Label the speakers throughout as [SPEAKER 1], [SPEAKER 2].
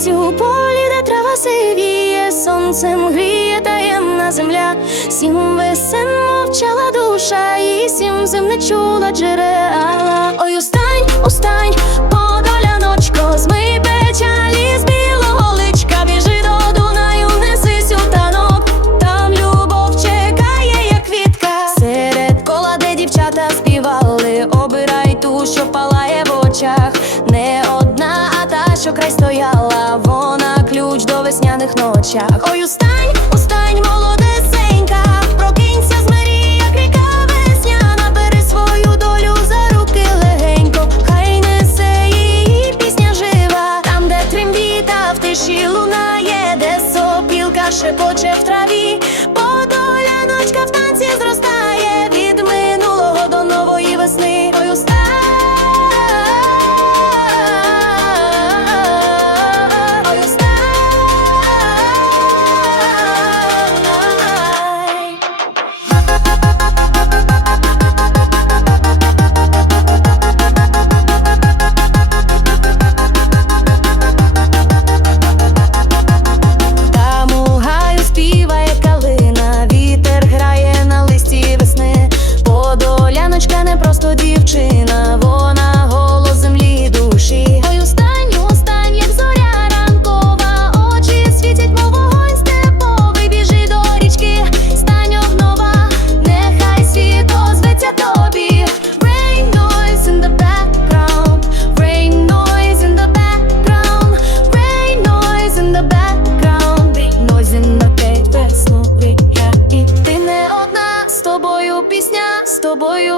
[SPEAKER 1] лісі у полі, де трава сивіє, сонцем гріє таємна земля, сім весен мовчала душа, і сім зим не чула джерела. Ой, устань, устань, подоляночко, зми печалі з білого личка, біжи до Дунаю, неси сютанок, там любов чекає, як квітка. Серед кола, де дівчата співали, обирай ту, що палає в очах, не одна що край стояла, вона ключ до весняних ночах. Ой, устань, устань, молодесенька, прокинься з мрії, як ріка весняна, свою долю за руки легенько, хай несе її пісня жива, там, де трембіта в тиші лунає, де сопілка шепоче в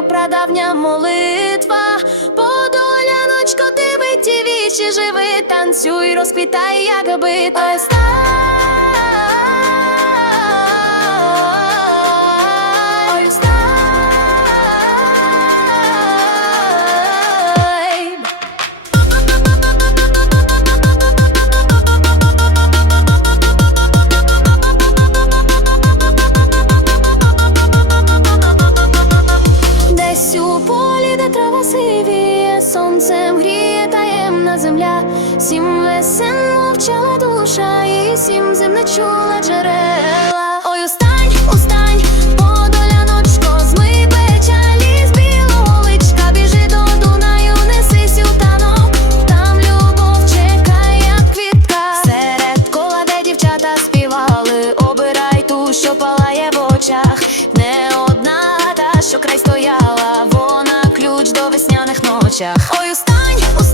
[SPEAKER 1] прадавня молитва. Подоляночко, ти миті вічі живи, танцюй, розквітай, як бита. Весен мовчала душа, і сім зим не чула джерела. Ой, устань, устань, подоляночко, змий печалі з білого біжи до Дунаю, неси сютанок, там любов чекає, як квітка. Серед кола, де дівчата співали, обирай ту, що палає в. Не одна та, що край стояла, вона ключ до весняних ночах. Ой, устань, устань,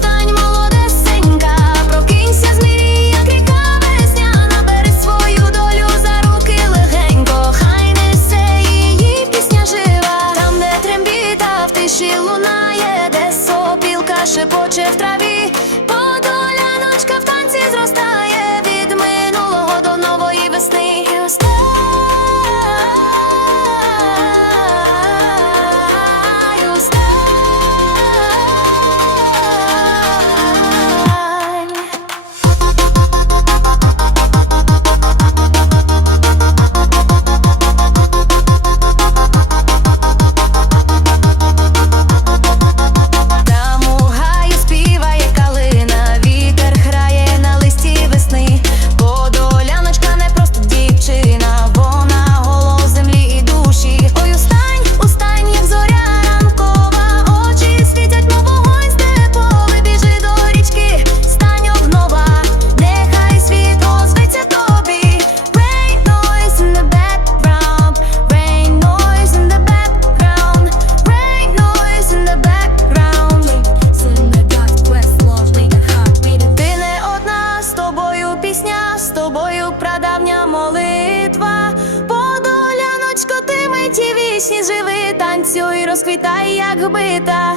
[SPEAKER 1] пісня, з тобою прадавня молитва. Подоляночко, ти миті вічні живи, танцюй, розквітай, як бита.